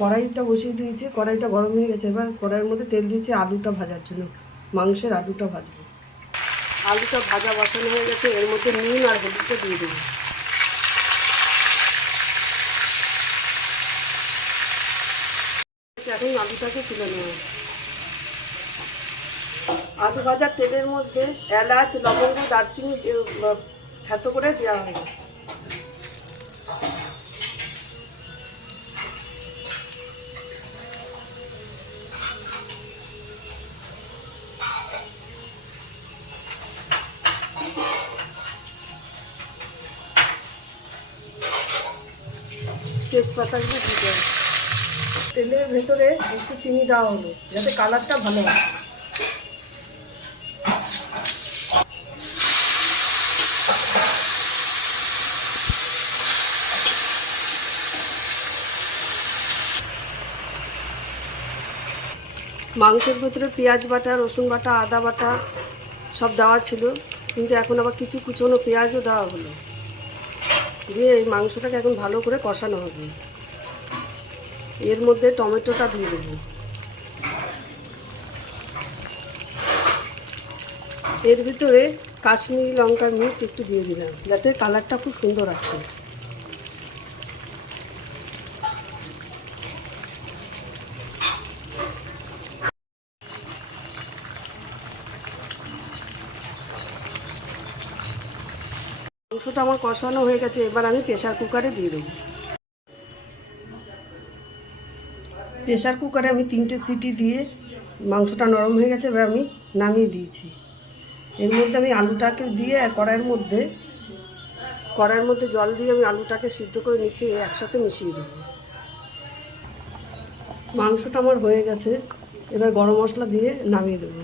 কড়াইটা বসিয়ে দিয়েছি, কড়াইটা গরম হয়ে গেছে। এবার কড়াইয়ের মধ্যে তেল দিয়েছি আলুটা ভাজার জন্য, মাংসের আলুটা ভাজবো। আলুটা ভাজা বসানো হয়ে গেছে, এর মধ্যে নুন আর হলুদটা দিয়ে দেবো। এখন আলুটাকে তুলে নেব। আলু ভাজার তেলের মধ্যে এলাচ, লবঙ্গ, দারচিনি থেতো করে দেওয়া হবে। তেজপাতাগুলো দিতে হবে। তেলের ভেতরে একটু চিনি দেওয়া হলো যাতে কালারটা ভালো হয়। মাংসের ভেতরে পেঁয়াজ বাটা, রসুন বাটা, আদা বাটা সব দেওয়া ছিল, কিন্তু এখন আবার কিছু কুচনো পেঁয়াজও দেওয়া হলো। দিয়ে এই মাংসটাকে এখন ভালো করে কষানো হবে। এর মধ্যে টমেটোটা দিয়ে দেবো। এর ভিতরে কাশ্মীরি লঙ্কার মির্চ একটু দিয়ে দিলাম যাতে কালারটা খুব সুন্দর আসে। মাংসটা আমার কষানো হয়ে গেছে, এবার আমি প্রেসার কুকারে দিয়ে দেবো। প্রেসার কুকারে আমি 3টে সিটি দিয়ে মাংসটা নরম হয়ে গেছে, এবার আমি নামিয়ে দিয়েছি। এর মধ্যে আমি আলুটাকে দিয়ে কড়াইয়ের মধ্যে জল দিয়ে আমি আলুটাকে সিদ্ধ করে নিচ্ছি, একসাথে মিশিয়ে দেবো। মাংসটা আমার হয়ে গেছে, এবার গরম মশলা দিয়ে নামিয়ে দেবো।